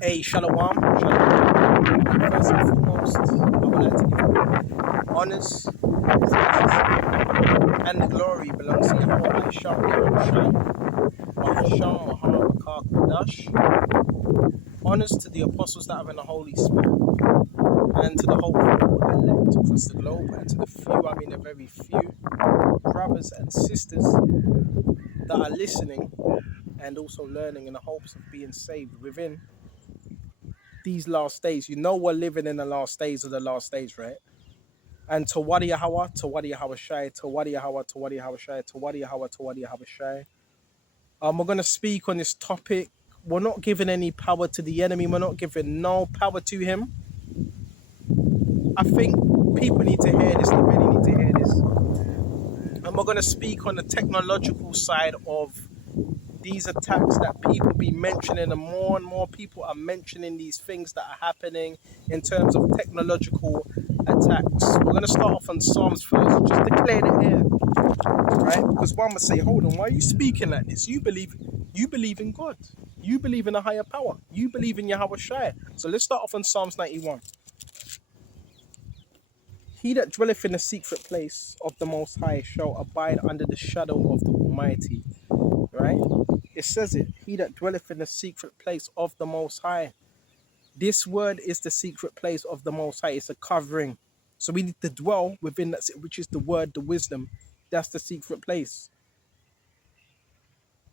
Hey, Shalom, Shalom. First and foremost, I would like to give honors, and the glory belongs to Yahweh Hashem, Bahasham, Muhammad, Bakar, Kodash. Honors to the apostles that are in the Holy Spirit, and to the whole elect across the globe, and to the few, I mean the very few, brothers and sisters that are listening and also learning in the hopes of being saved within these last days. You know we're living in the last days of the last days, right? And Tawadi Yahweh, Tawadi Yahweh Shai, Tawadi Yahweh, Tawadi Yahweh Shai, Tawadi Yahweh, Tawadi Yahweh Shai. We're going to speak on this topic. We're not giving any power to the enemy. We're not giving no power to him. I think people need to hear this. They really need to hear this. And we're going to speak on the technological side of these attacks that people be mentioning, and more people are mentioning these things that are happening in terms of technological attacks. We're going to start off on Psalms first, just to clear the air, right? Because one would say, hold on, why are you speaking like this? You believe in God. You believe in a higher power. You believe in Yahweh Shai. So let's start off on Psalms 91. He that dwelleth in the secret place of the Most High shall abide under the shadow of the Almighty. Right? It says it. He that dwelleth in the secret place of the Most High. This word is the secret place of the Most High. It's a covering. So we need to dwell within that, which is the word, the wisdom. That's the secret place.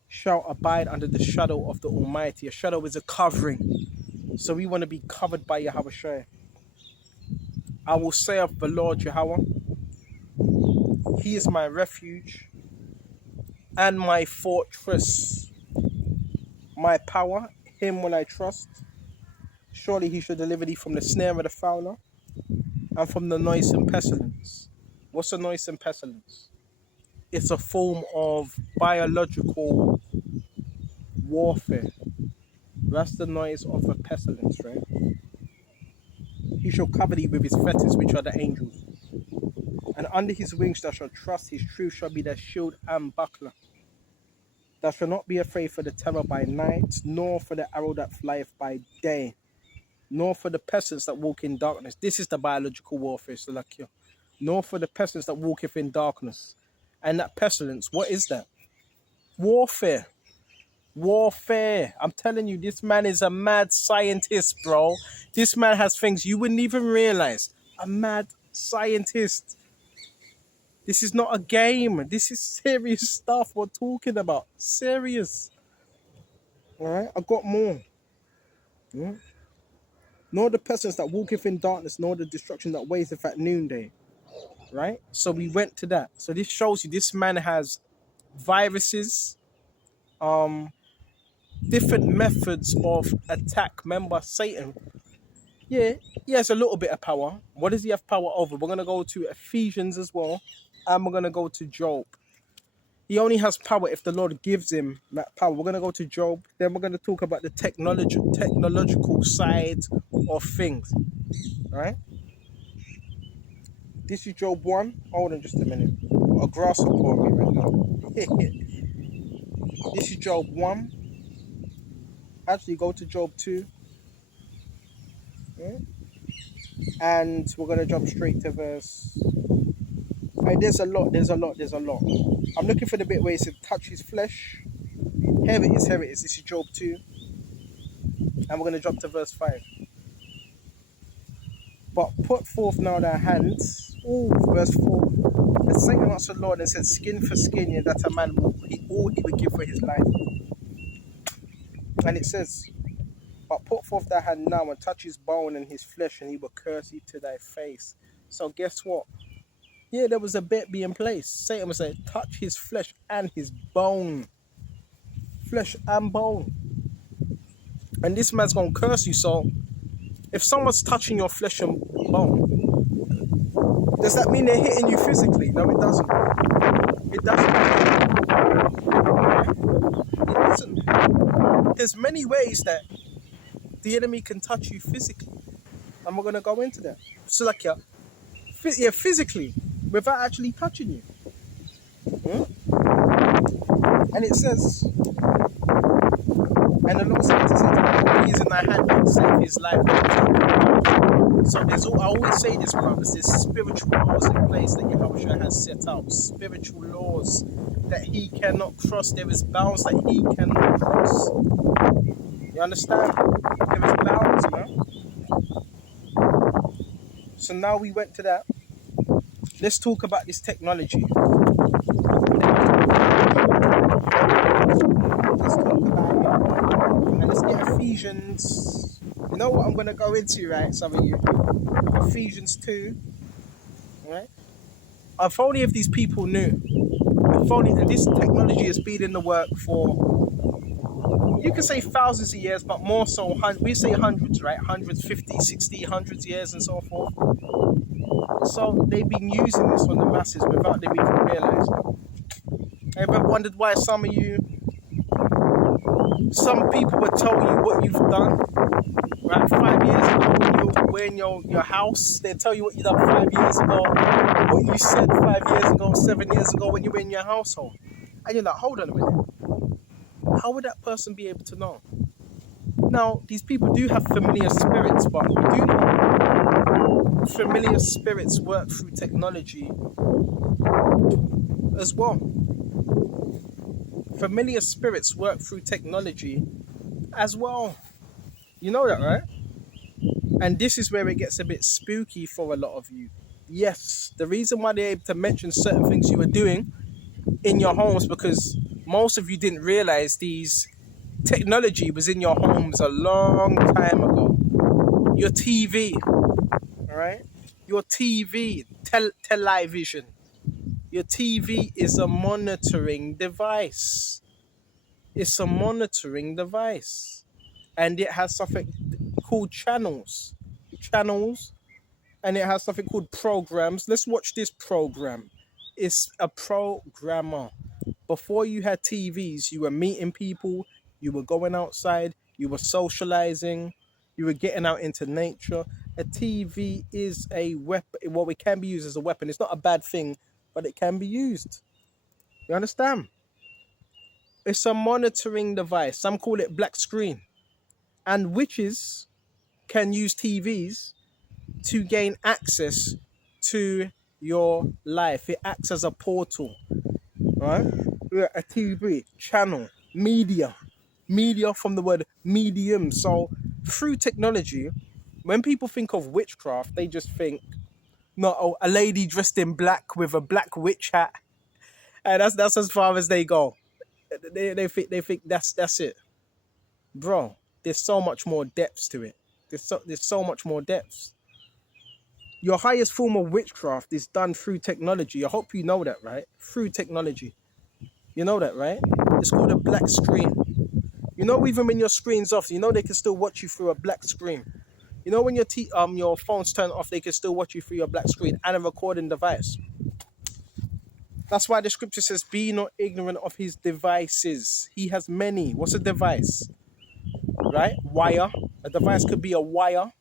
Shall abide under the shadow of the Almighty. A shadow is a covering. So we want to be covered by Yahweh Shai. I will say of the Lord Yahweh, He is my refuge and my fortress. My power, Him will I trust. Surely He shall deliver thee from the snare of the fowler and from the noisome pestilence. What's a noisome pestilence? It's a form of biological warfare. That's the noise of a pestilence, right? He shall cover thee with his fetters, which are the angels. And under his wings thou shalt trust. His truth shall be thy shield and buckler. Thou shalt not be afraid for the terror by night, nor for the arrow that flieth by day, nor for the pestilence that walk in darkness. This is the biological warfare, Salakia. Nor for the pestilence that walketh in darkness. And that pestilence, what is that? Warfare. Warfare. I'm telling you, this man is a mad scientist, bro. This man has things you wouldn't even realize. A mad scientist. This is not a game. This is serious stuff we're talking about. Serious. All right, I got more. Yeah. Nor the pestilence that walketh in darkness, nor the destruction that wasteth at noonday. Right? So we went to that. So this shows you this man has viruses, different methods of attack. Remember, Satan, yeah, he has a little bit of power. What does he have power over? We're going to go to Ephesians as well, and we're going to go to Job. He only has power if the Lord gives him that power. We're going to go to Job. Then we're going to talk about the technological side of things. All right? This is Job 1. Hold on just a minute. A grasshopper on me right now. This is Job 1. Actually, go to Job 2. Yeah? And we're going to jump straight to verse... Right, there's a lot. I'm looking for the bit where it said touch his flesh. Here it is. This is Job 2. And we're going to jump to verse 5. But put forth now thy hands. Ooh, verse 4. And Satan answered the Lord and said, skin for skin, yeah, that a man will all he would give for his life. And it says, but put forth thy hand now and touch his bone and his flesh, and he will curse thee to thy face. So guess what? Yeah, there was a bet being placed. Satan was saying, touch his flesh and his bone. Flesh and bone. And this man's going to curse you. So if someone's touching your flesh and bone, does that mean they're hitting you physically? No, it doesn't. It doesn't. There's many ways that the enemy can touch you physically. And we're going to go into that. So like, yeah, physically, without actually touching you. And it says, And the Lord said to Satan, he is in thy hand to save his life. So I always say this, brothers, there's spiritual laws in place that Yahushua has set out. Spiritual laws that he cannot cross. There is bounds that he cannot cross. You understand? There is bounds, man. So now we went to that. Let's talk about this technology. Let's talk about it. And let's get Ephesians. You know what I'm going to go into, right, some of you? Ephesians 2. Right? If only if these people knew. If only, and this technology has been in the work for, you can say thousands of years, but more so, we say hundreds, right? 150, 60, hundreds of years and so forth. So they've been using this on the masses without them even realizing. Ever wondered why some people would tell you what you've done, right? 5 years ago when you were in your house, they tell you what you done 5 years ago, what you said 5 years ago, 7 years ago when you were in your household. And you're like, hold on a minute. How would that person be able to know? Now, these people do have familiar spirits, but we do know familiar spirits work through technology as well. Familiar spirits work through technology as well. You know that, right? And this is where it gets a bit spooky for a lot of you. Yes, the reason why they're able to mention certain things you were doing in your homes, because most of you didn't realize these technology was in your homes a long time ago. Your TV, all right? Your TV, television. Your TV is a monitoring device. It's a monitoring device. And it has something called channels. And it has something called programs. Let's watch this program. It's a programmer. Before you had TVs, you were meeting people, you were going outside, you were socializing, you were getting out into nature. A TV is a weapon. Well, it can be used as a weapon. It's not a bad thing, but it can be used. You understand? It's a monitoring device. Some call it black screen. And witches can use TVs to gain access to your life. It acts as a portal, right? A TV, channel, media from the word medium. So through technology, when people think of witchcraft, they just think, no, oh, a lady dressed in black with a black witch hat, and that's as far as they go. They think that's it, bro. There's so much more depths to it. There's so much more depths. Your highest form of witchcraft is done through technology. I hope you know that, right? Through technology. You know that, right? It's called a black screen. You know, even when your screen's off, you know they can still watch you through a black screen. You know when your phone's turned off, they can still watch you through your black screen and a recording device. That's why the scripture says, be not ignorant of his devices. He has many. What's a device? Right? Wire. A device could be a wire.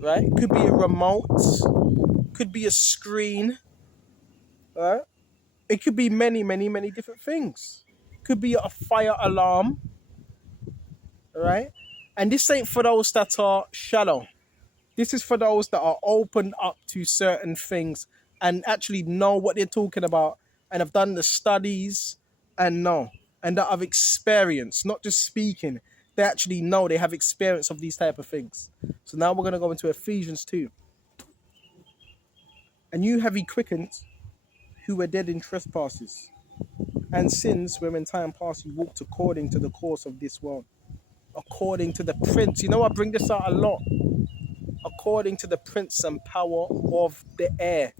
Right? Could be a remote. Could be a screen. Right? It could be many, many, many different things. Could be a fire alarm. Right? And this ain't for those that are shallow. This is for those that are opened up to certain things and actually know what they're talking about and have done the studies and know. And that have experience, not just speaking. They actually know, they have experience of these type of things. So now we're going to go into Ephesians 2. And you have he quickened who were dead in trespasses and sins where in time past you walked according to the course of this world. According to the prince. You know, I bring this out a lot. According to the prince and power of the air.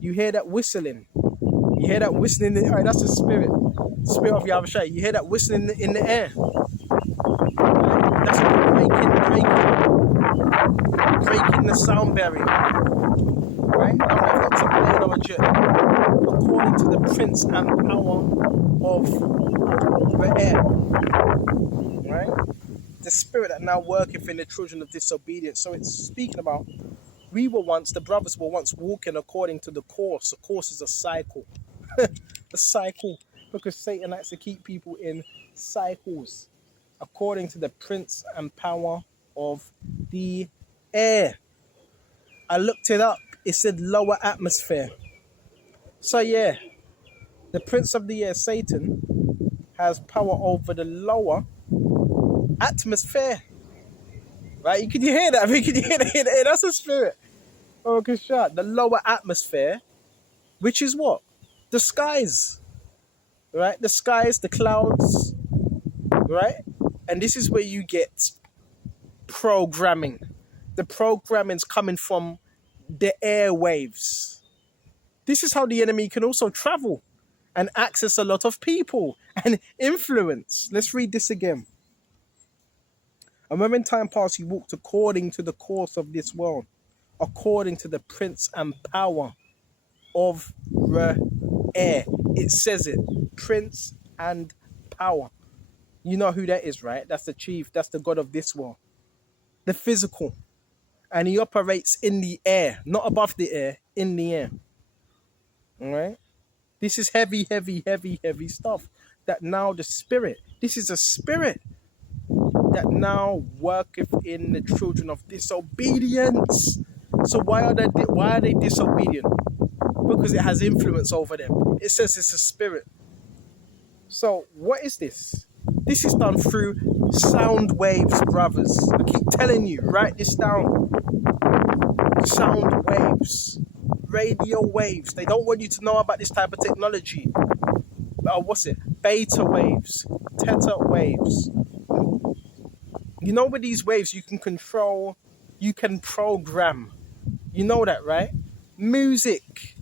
You hear that whistling. You hear that whistling in the air. That's the spirit. The spirit of Yahushua. You hear that whistling in the air. That's breaking the sound barrier. Right? I'm not something of a jet. According to the prince and power of the air. Right? The spirit that now worketh in the children of disobedience. So it's speaking about the brothers were once walking according to the course. The course is a cycle. A cycle, because Satan likes to keep people in cycles according to the prince and power of the air. I looked it up. It said lower atmosphere. So yeah, the prince of the air, Satan, has power over the lower atmosphere. Right? You can hear that? Can you hear that? Hey, that's a spirit. Oh, good shot. The lower atmosphere, which is what? The skies. Right? The skies, the clouds. Right? And this is where you get programming. The programming's coming from the airwaves. This is how the enemy can also travel and access a lot of people and influence. Let's read this again. And when in time past he walked according to the course of this world, according to the prince and power of the air. It says it, prince and power. You know who that is, right? That's the chief, that's the god of this world. The physical. And he operates in the air, not above the air, in the air. All right? This is heavy, heavy, heavy, heavy stuff. That now the spirit, this is a spirit that now worketh in the children of disobedience. So why are they disobedient? Because it has influence over them. It says it's a spirit. So what is this? This is done through sound waves, brothers. I keep telling you, write this down. Sound waves, radio waves. They don't want you to know about this type of technology. What's it? Beta waves, theta waves. You know, with these waves, you can control, you can program. You know that, right? Music.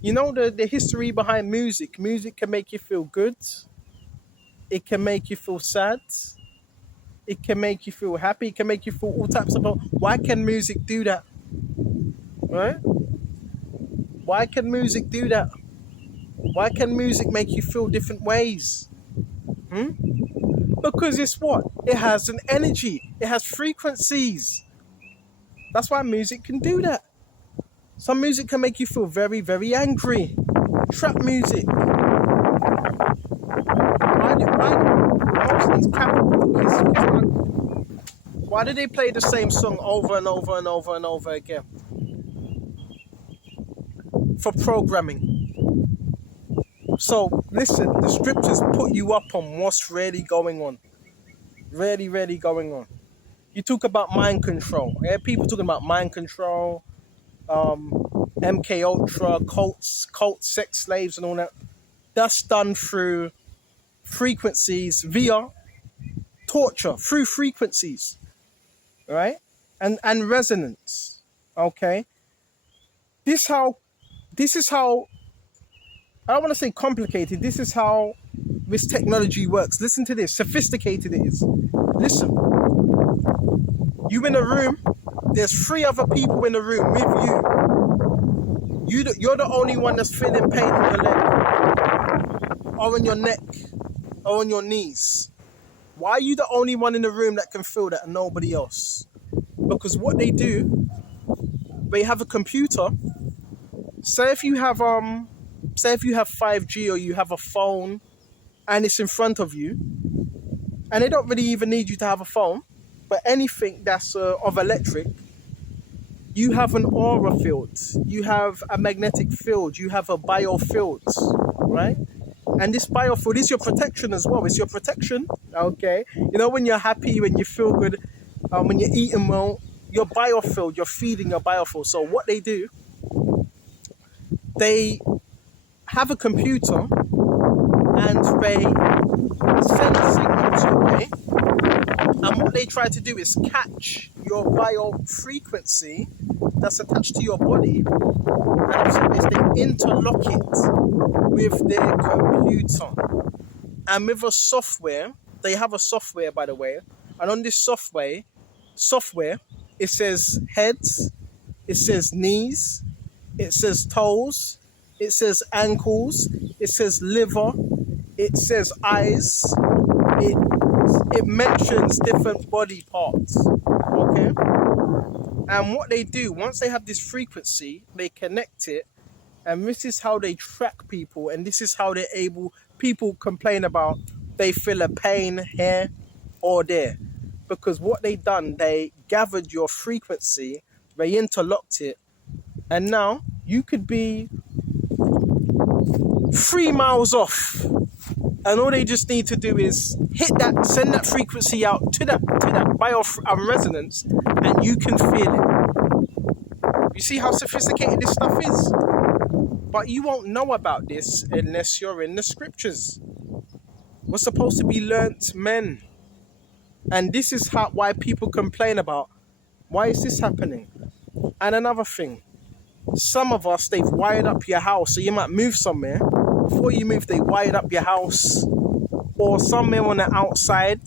You know the history behind music. Music can make you feel good. It can make you feel sad. It can make you feel happy. It can make you feel all types of... Why can music do that? Right? Why can music do that? Why can music make you feel different ways? Because it's what? It has an energy. It has frequencies. That's why music can do that. Some music can make you feel very, very angry. Trap music. Why do they play the same song over and over and over and over again? For programming. So listen, the scriptures put you up on what's really going on. Really, really going on. You talk about mind control. Yeah? People talking about mind control, MK Ultra, cults, sex slaves and all that. That's done through frequencies via torture, through frequencies. Right? And resonance. Okay? This is how I don't want to say complicated. This is how this technology works. Listen to this. Sophisticated it is. Listen. You in a room. There's 3 other people in the room with you. You're the only one that's feeling pain in your leg, or in your neck, or on your knees. Why are you the only one in the room that can feel that and nobody else? Because what they do, they have a computer. Say if you have 5G or you have a phone and it's in front of you, and they don't really even need you to have a phone, but anything that's of electric, you have an aura field, you have a magnetic field, you have a biofield, right? And this biofield is your protection as well. It's your protection, okay? You know, when you're happy, when you feel good, when you're eating well, your biofield, you're feeding your biofield. So what they do, they have a computer and they send signals away, and what they try to do is catch your bio frequency that's attached to your body, and they interlock it with their computer. And with a software, they have a software, by the way, and on this software it says heads, it says knees, it says toes, it says ankles, it says liver, it says eyes, it mentions different body parts, okay? And what they do, once they have this frequency, they connect it, and this is how they track people, and this is how they're able, people complain about they feel a pain here or there. Because what they done, they gathered your frequency, they interlocked it, and now you could be 3 miles off. And all they just need to do is hit that, send that frequency out to that bio resonance, and you can feel it. You see how sophisticated this stuff is? But you won't know about this unless you're in the scriptures. We're supposed to be learnt men. And this is why people complain about, why is this happening? And another thing, some of us, they've wired up your house. So you might move somewhere. Before you move, they wired up your house. Or somewhere on the outside,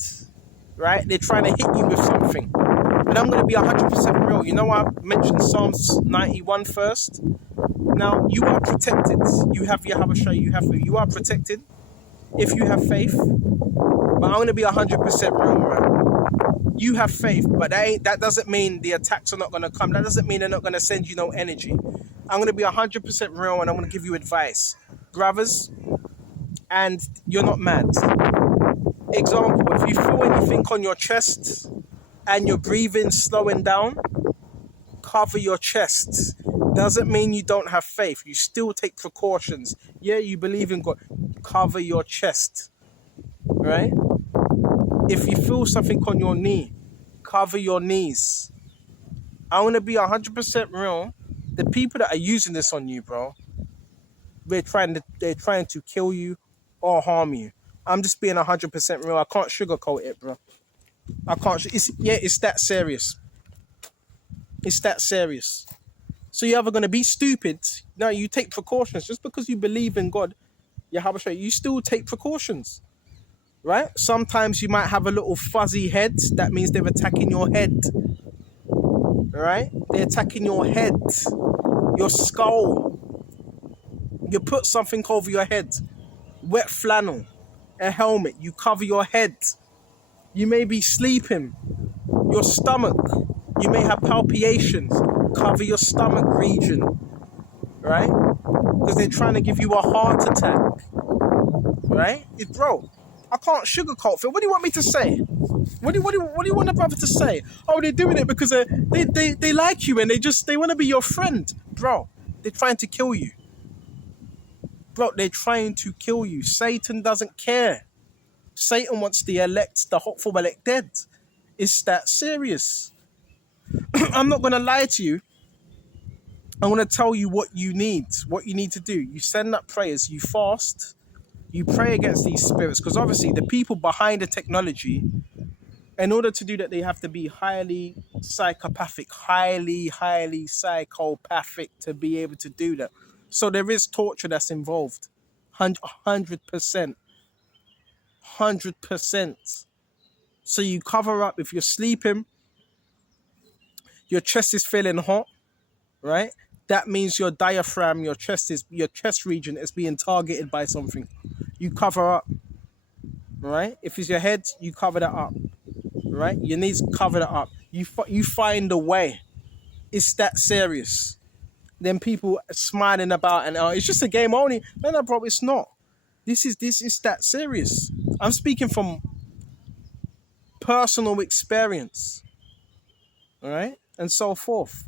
right? They're trying to hit you with something. And I'm going to be 100% real. You know why I mentioned Psalms 91 first? Now, you are protected. You have Yahweh, you are protected if you have faith. But I'm going to be 100% real, man. You have faith, but that doesn't mean the attacks are not going to come. That doesn't mean they're not going to send you no energy. I'm going to be 100% real, and I'm going to give you advice. Brothers, and you're not mad. Example, if you feel anything on your chest and your breathing slowing down, cover your chest. Doesn't mean you don't have faith. You still take precautions. Yeah, you believe in God. Cover your chest, right? If you feel something on your knee, cover your knees. I'm going to be 100% real. The people that are using this on you, bro, they're trying to kill you or harm you. I'm just being 100% real. I can't sugarcoat it, bro. I can't. It's that serious. It's that serious. So you're ever going to be stupid? No, you take precautions. Just because you believe in God, Yahweh, you still take precautions, right? Sometimes you might have a little fuzzy head. That means they're attacking your head, right? They're attacking your head, your skull. You put something over your head, wet flannel, a helmet. You cover your head. You may be sleeping. Your stomach, you may have palpitations. Cover your stomach region, right? Because they're trying to give you a heart attack, right? Bro, I can't sugarcoat it. What do you want me to say? What do you want a brother to say? Oh, they're doing it because they like you and they want to be your friend. Bro, they're trying to kill you. Bro, they're trying to kill you. Satan doesn't care. Satan wants the elect, the hopeful elect dead. It's that serious. I'm not going to lie to you. I'm going to tell you what you need to do. You send up prayers, you fast, you pray against these spirits, because obviously the people behind the technology, in order to do that, they have to be highly psychopathic to be able to do that. So there is torture that's involved. 100%. 100%. So you cover up. If you're sleeping, your chest is feeling hot, right? That means your diaphragm, your chest region is being targeted by something. You cover up, right? If it's your head, you cover that up, right? Your knees, cover that up. You find a way. It's that serious. Then people smiling about and it's just a game only. No, bro, it's not. This is that serious. I'm speaking from personal experience, all right, and so forth.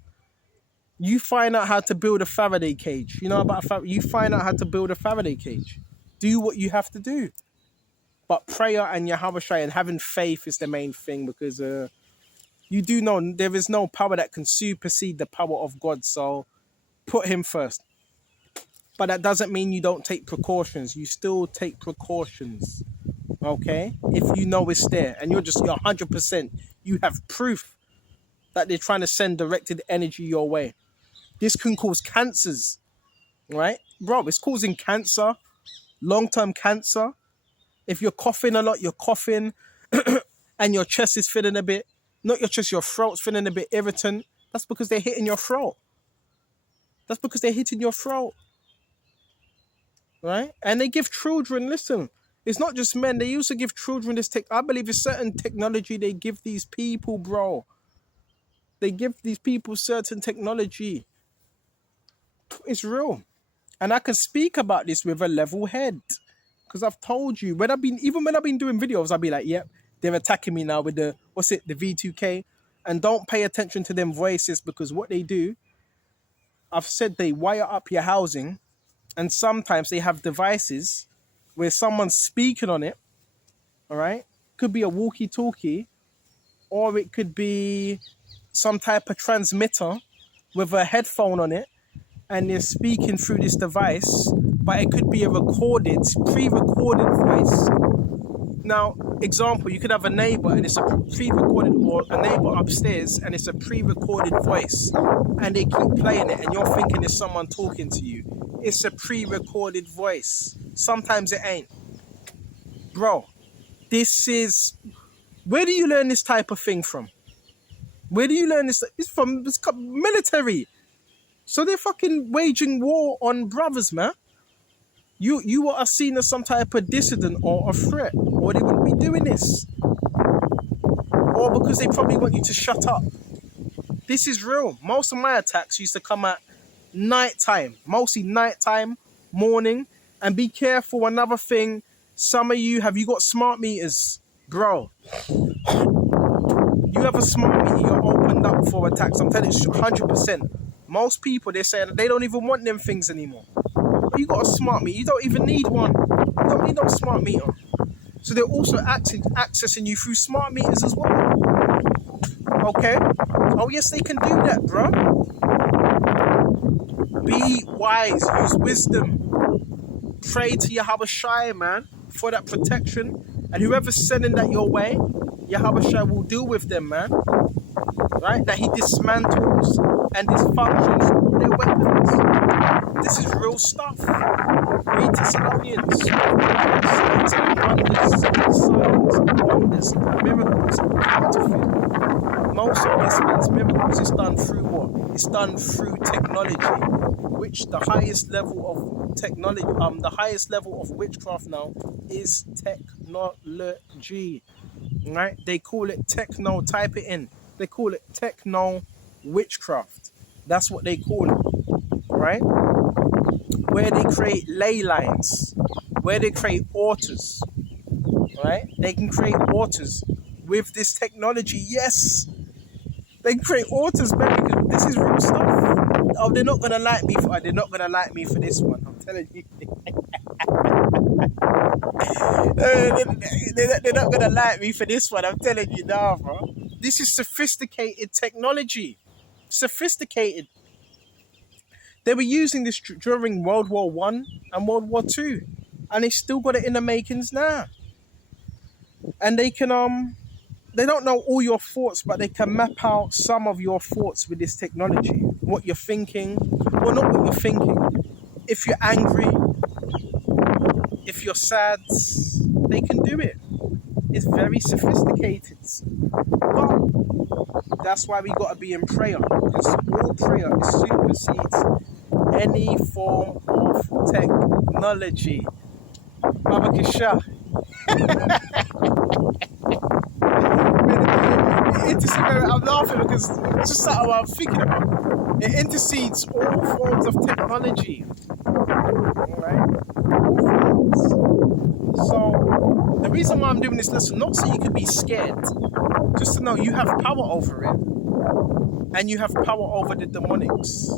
You find out how to build a Faraday cage. You know about you find out how to build a Faraday cage. Do what you have to do. But prayer and Yahweh and having faith is the main thing, because you do know there is no power that can supersede the power of God. So put him first. But that doesn't mean you don't take precautions. You still take precautions. Okay? If you know it's there and you're 100%, you have proof that they're trying to send directed energy your way. This can cause cancers, right? Bro, it's causing cancer, long-term cancer. If you're coughing a lot, you're coughing and your chest is feeling a bit, not your chest, your throat's feeling a bit irritant. That's because they're hitting your throat. That's because they're hitting your throat, right? And they give children, listen, it's not just men. They used to give children this I believe it's certain technology they give these people, bro. They give these people certain technology. It's real. And I can speak about this with a level head, Because I've told you, even when I've been doing videos, I'll be like, yep, they're attacking me now with the, the v2k. And don't pay attention to them voices, because what they do, I've said they wire up your housing, and sometimes they have devices where someone's speaking on it, all right? Could be a walkie-talkie, or it could be some type of transmitter with a headphone on it, and they're speaking through this device, but it could be a pre-recorded voice. Now, example, you could have a neighbor and it's a pre-recorded, or a neighbor upstairs and it's a pre-recorded voice, and they keep playing it and you're thinking it's someone talking to you. It's a pre-recorded voice. Sometimes it ain't. Bro, where do you learn this type of thing from? Where do you learn this? It's military. So they're fucking waging war on brothers, man. You are seen as some type of dissident or a threat, or they wouldn't be doing this. Or because they probably want you to shut up. This is real. Most of my attacks used to come at nighttime, mostly nighttime, morning. And be careful, another thing, some of you, have you got smart meters? Bro, you have a smart meter, you're opened up for attacks. I'm telling you, 100%. Most people, they're saying they don't even want them things anymore. You got a smart meter, you don't even need one. You don't need no smart meter. So they're also accessing you through smart meters as well. Okay? Oh yes, they can do that, bro. Be wise, use wisdom. Pray to Yahweh Shai, man, for that protection. And whoever's sending that your way, Yahweh Shai will deal with them, man. Right? That he dismantles and dysfunctions all their weapons. This is real stuff. Read Thessalonians. Signs and wonders, miracles, counterfeit. Most of these miracles is done through what? It's done through technology, which the highest level of technology, the highest level of witchcraft now is technology. Right? They call it techno. Type it in. They call it techno witchcraft. That's what they call it, right? Where they create ley lines, where they create altars, right? They can create altars with this technology. Yes, they can create altars, man. This is real stuff. Oh, they're not gonna like me for. They're not gonna like me for this one. I'm telling you. They're not gonna like me for this one. I'm telling you now, bro. This is sophisticated technology. Sophisticated. They were using this during World War I and World War II. And they still got it in the makings now. And they can, they don't know all your thoughts, but they can map out some of your thoughts with this technology. What you're thinking, or not what you're thinking. If you're angry, if you're sad, they can do it. It's very sophisticated. But that's why we got to be in prayer. Because all prayer supersedes any form of technology. Baba Kisha. I'm laughing because it's just something I'm thinking about. It intercedes all forms of technology. Alright? All forms. So, the reason why I'm doing this lesson, not so you can be scared, just to know you have power over it. And you have power over the demonics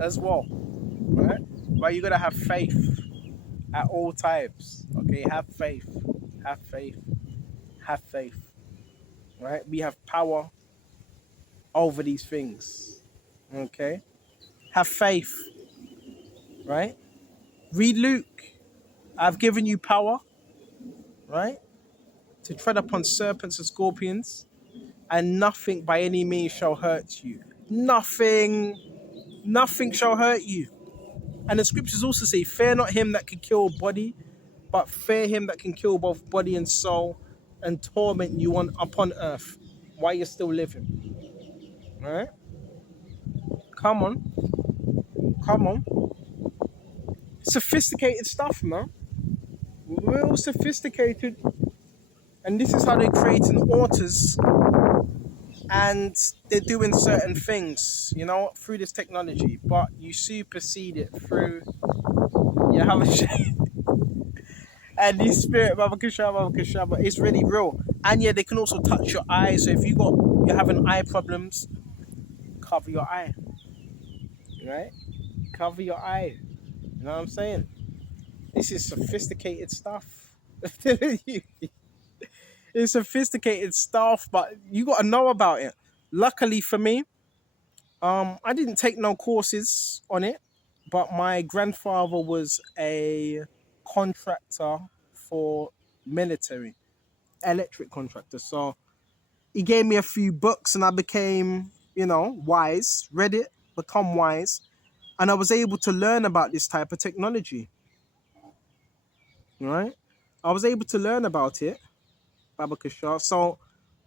as well. Right? But you gotta have faith at all times. Okay, have faith. Have faith. Have faith. Right? We have power over these things. Okay? Have faith. Right? Read Luke. I've given you power. Right? To tread upon serpents and scorpions, and nothing by any means shall hurt you. Nothing shall hurt you. And the scriptures also say, fear not him that can kill body, but fear him that can kill both body and soul, and torment you upon earth while you're still living. All right? Come on. Sophisticated stuff, man. Real sophisticated. And this is how they're creating altars, and they're doing certain things, you know, through this technology. But you supersede it through Yahweh. And this spirit, Baba Kashaba, it's really real. And yeah, they can also touch your eyes. So if you're having eye problems, cover your eye, right? Cover your eye. You know what I'm saying? This is sophisticated stuff. It's sophisticated stuff, but you got to know about it. Luckily for me, I didn't take no courses on it, but my grandfather was a contractor for military, electric contractor. So he gave me a few books and I became, wise, read it, become wise. And I was able to learn about this type of technology, right? I was able to learn about it, Baba Kishar. So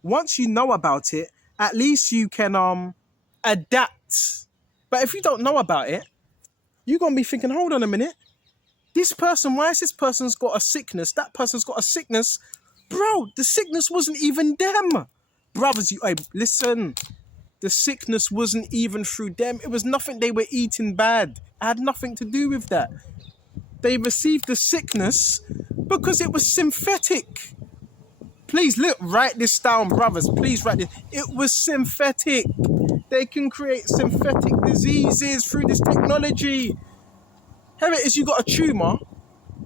once you know about it, at least you can adapt. But if you don't know about it, you're going to be thinking, hold on a minute. This person, why is this person's got a sickness? That person's got a sickness. Bro, the sickness wasn't even them. Brothers, listen. The sickness wasn't even through them. It was nothing they were eating bad. It had nothing to do with that. They received the sickness because it was synthetic. Please, write this down, brothers. Please write this. It was synthetic. They can create synthetic diseases through this technology. Here it is, you got a tumor.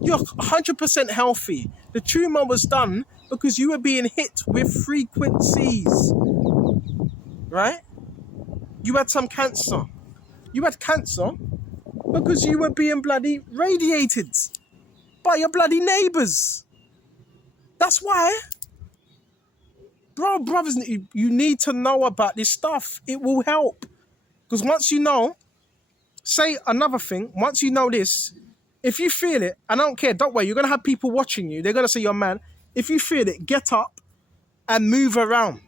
You're 100% healthy. The tumor was done because you were being hit with frequencies. Right? You had some cancer. You had cancer because you were being bloody radiated by your bloody neighbours. That's why. Brothers, you need to know about this stuff. It will help. Because once you know, say another thing, once you know this, if you feel it, I don't care, don't worry, you're going to have people watching you. They're going to say, you're man. If you feel it, get up and move around.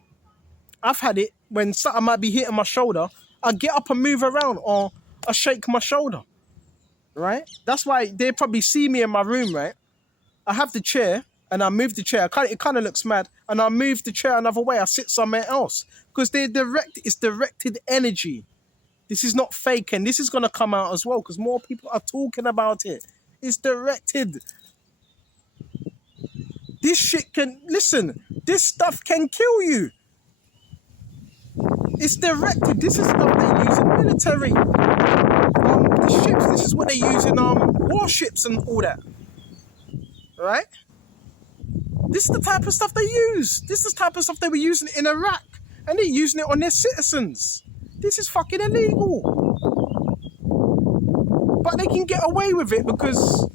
I've had it when something might be hitting my shoulder. I get up and move around or I shake my shoulder. Right? That's why they probably see me in my room, right? I have the chair and I move the chair. It kind of looks mad. And I move the chair another way. I sit somewhere else. Because it's directed energy. This is not fake. And this is going to come out as well. Because more people are talking about it. It's directed. This shit this stuff can kill you. It's directed. This is stuff they use in military. The ships, this is what they use in warships and all that. Right? This is the type of stuff they use. This is the type of stuff they were using in Iraq. And they're using it on their citizens. This is fucking illegal. But they can get away with it because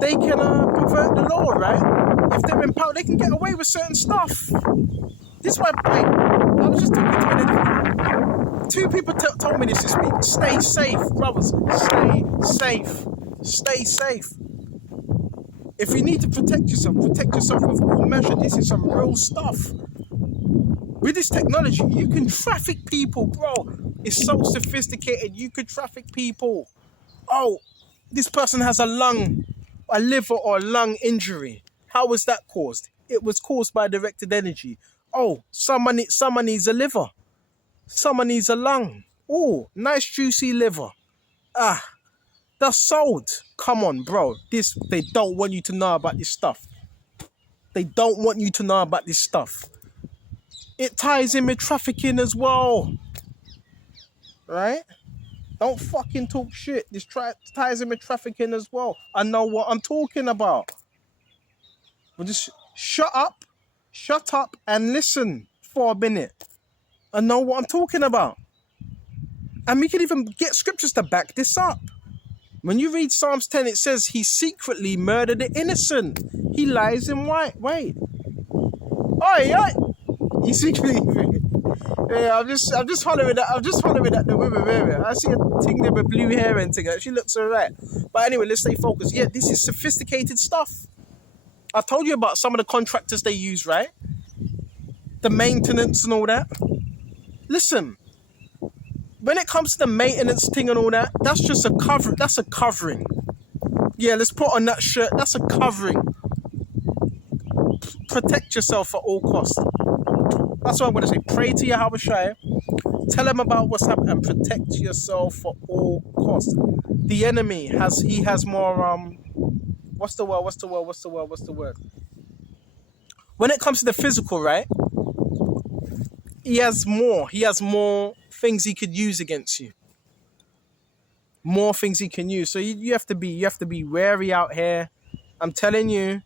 they can pervert the law, right? If they're in power, they can get away with certain stuff. This is why, I was just talking to two people told me this week. Stay safe, brothers. Stay safe. Stay safe. If you need to protect yourself with all measure. This is some real stuff. With this technology, you can traffic people, bro. It's so sophisticated. You could traffic people. Oh, this person has a liver or a lung injury. How was that caused? It was caused by directed energy. Oh, someone needs a liver. Someone needs a lung. Oh, nice juicy liver. That's sold. Come on, bro. They don't want you to know about this stuff. They don't want you to know about this stuff. It ties in with trafficking as well. Right? Don't fucking talk shit. This ties in with trafficking as well. I know what I'm talking about. Well, just shut up and listen for a minute. I know what I'm talking about. And we can even get scriptures to back this up. When you read Psalms 10, it says he secretly murdered the innocent. He lies in wait. Oi. He secretly... Yeah, I'm just following that. I'm just following that the women wearing. I see a thing there with blue hair and thing. She looks alright. But anyway, let's stay focused. Yeah, this is sophisticated stuff. I told you about some of the contractors they use, right? The maintenance and all that. Listen, when it comes to the maintenance thing and all that, that's just a cover. That's a covering. Yeah, let's put on that shirt. That's a covering. Protect yourself at all costs. That's what I'm going to say. Pray to Yahweh Shai. Tell him about what's happening and protect yourself for all costs. The enemy has more What's the word? When it comes to the physical, right? He has more. He has more things he could use against you. More things he can use. So you have to be wary out here. I'm telling you,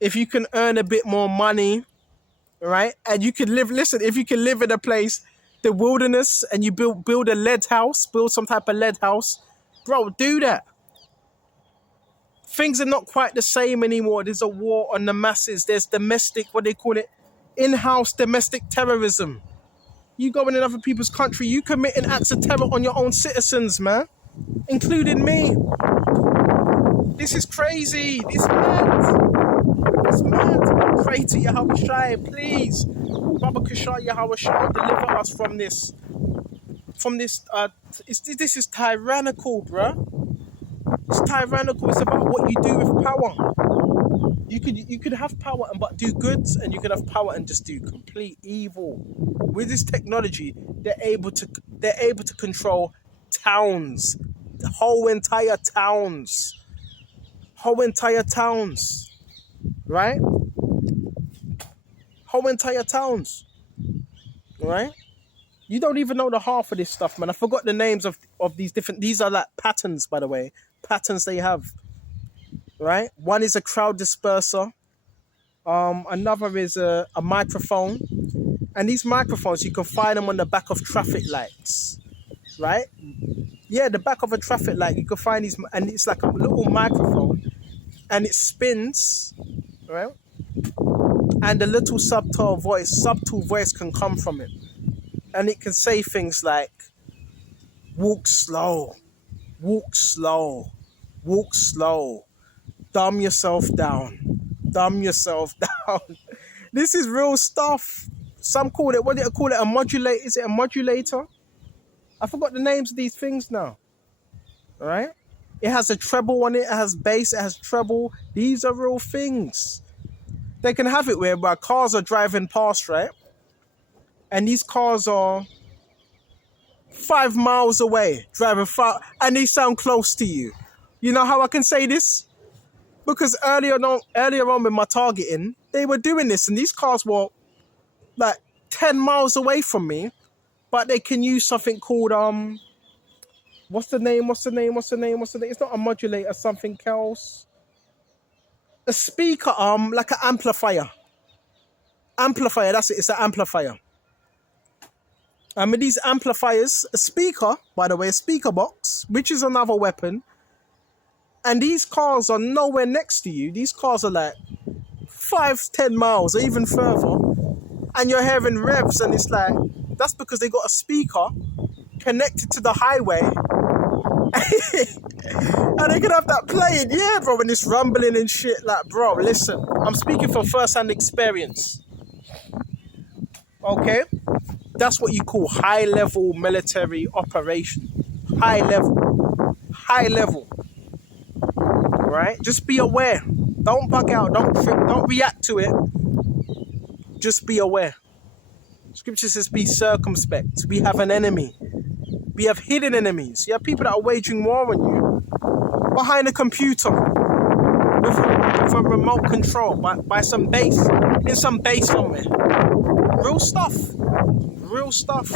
if you can earn a bit more money, right? And you can live, listen, if you can live in a place, the wilderness, and you build a lead house, build some type of lead house, bro, do that. Things are not quite the same anymore. There's a war on the masses. There's domestic, what they call it, in-house domestic terrorism. You go in other people's country, you committing acts of terror on your own citizens, man, including me. This is crazy. This mad. It's mad. Pray to Yahweh Shai, please. Baba Kushai Yahweh Shai, deliver us from this. This is tyrannical, bruh. It's tyrannical. It's about what you do with power. You could have power but do good, and you could have power and just do complete evil. With this technology, they're able to control towns, whole entire towns, right? Whole entire towns, right? You don't even know the half of this stuff, man. I forgot the names of these different. These are like patterns, by the way, patterns they have. Right? One is a crowd disperser. Another is a microphone. And these microphones, you can find them on the back of traffic lights. Right? Yeah, the back of a traffic light, you can find these, and it's like a little microphone, and it spins, right? And a little subtle voice can come from it. And it can say things like, walk slow, walk slow, walk slow. Dumb yourself down. This is real stuff. Some call it, what do you call it? A modulator? Is it a modulator? I forgot the names of these things now. All right? It has a treble on it. It has bass. It has treble. These are real things. They can have it where cars are driving past, right? And these cars are 5 miles away, driving far, and they sound close to you. You know how I can say this? Because earlier on with my targeting, they were doing this, and these cars were like 10 miles away from me, but they can use something called what's the name? It's not a modulator, something else. A speaker like an amplifier. That's it. It's an amplifier. With these amplifiers, a speaker, by the way, a speaker box, which is another weapon. And these cars are nowhere next to you. These cars are like 5-10 miles or even further. And you're hearing revs, and it's like, that's because they got a speaker connected to the highway. And they can have that playing, yeah, bro, when it's rumbling and shit. Like, bro, listen, I'm speaking from first-hand experience. Okay? That's what you call high-level military operation. High level. Right? Just be aware. Don't bug out. Don't trip. Don't react to it. Just be aware. Scripture says be circumspect. We have an enemy. We have hidden enemies. You have people that are waging war on you behind a computer with a remote control by some base, in some base somewhere. Real stuff.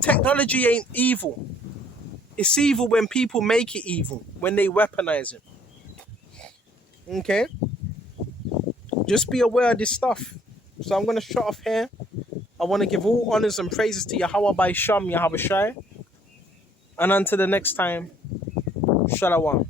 Technology ain't evil. It's evil when people make it evil, when they weaponize it. Okay? Just be aware of this stuff. So I'm going to shut off here. I want to give all honors and praises to Yahweh by Sham, Yahweh Shai. And until the next time, Shalom.